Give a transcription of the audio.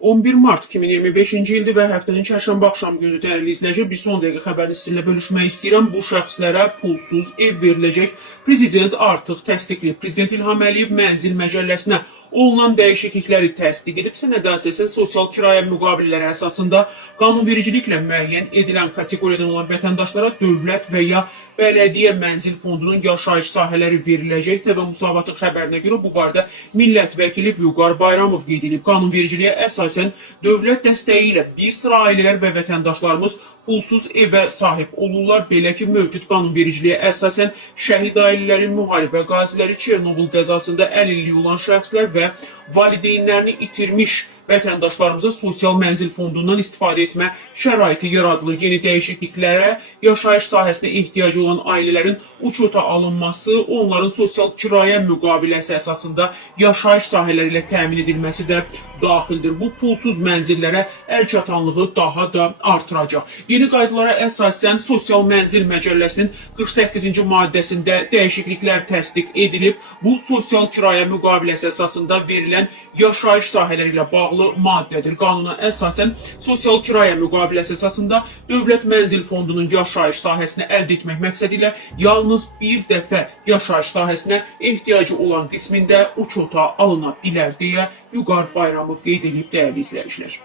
11 mart 2025-ci ildir və həftənin çərşənbə axşam günü dəyərli izləyicilər, bir son dəqiqə xəbərini sizinlə bölüşmək istəyirəm. Bu şəxslərə pulsuz ev veriləcək. Prezident artıq təsdiqləyib. Prezident İlham Əliyev Mənzil Məcəlləsinə olunan dəyişiklikləri təsdiq edib. Sənədə əsasən sosial kirayə müqavilələri əsasında qanunvericiliklə müəyyən edilən kateqoriyadan olan vətəndaşlara dövlət və ya bələdiyyə mənzil fondunun yaşayış sahələri veriləcək. TV Müsavatın xəbərinə görə bu barədə millət vəkili Vüqar Bayramov qeyd edib. Qanunvericiliyə əsasən dövlət dəstəyi ilə bir sıra ailələr və vətəndaşlarımız pulsuz evə sahib olurlar. Belə ki, mövcud qanunvericiliyə əsasən şəhid ailələri, müharibə qaziləri, Çernobıl qəzasında əlilliyi olan şəxslər və valideynlərini itirmiş vətəndaşlarımıza sosial mənzil fondundan istifadə etmə şəraiti yaradılır. Yeni dəyişikliklərə yaşayış sahəsinə ehtiyacı olan ailələrin uçota alınması, onların sosial kirayə müqaviləsi əsasında yaşayış sahələri ilə təmin edilməsi də daxildir. Bu pulsuz mənzillərə əl çatanlığı daha da artıracaq. Yeni qaydalara əsasən Sosial Mənzil Məcəlləsinin 48-ci maddəsində dəyişikliklər təsdiq edilib. Bu sosial kirayə müqaviləsi əsasında verilən yaşayış sahələri ilə bağlı maddədir. Qanuna əsasən sosial kirayə müqaviləsi əsasında Dövlət Mənzil Fondunun yaşayış sahəsini əldə etmək məqsədi ilə yalnız bir dəfə yaşayış sahəsinə ehtiyacı olan qismində uçota alına bilər deyə Vüqar Bayramov qeyd edib dəyərli izləyicilər.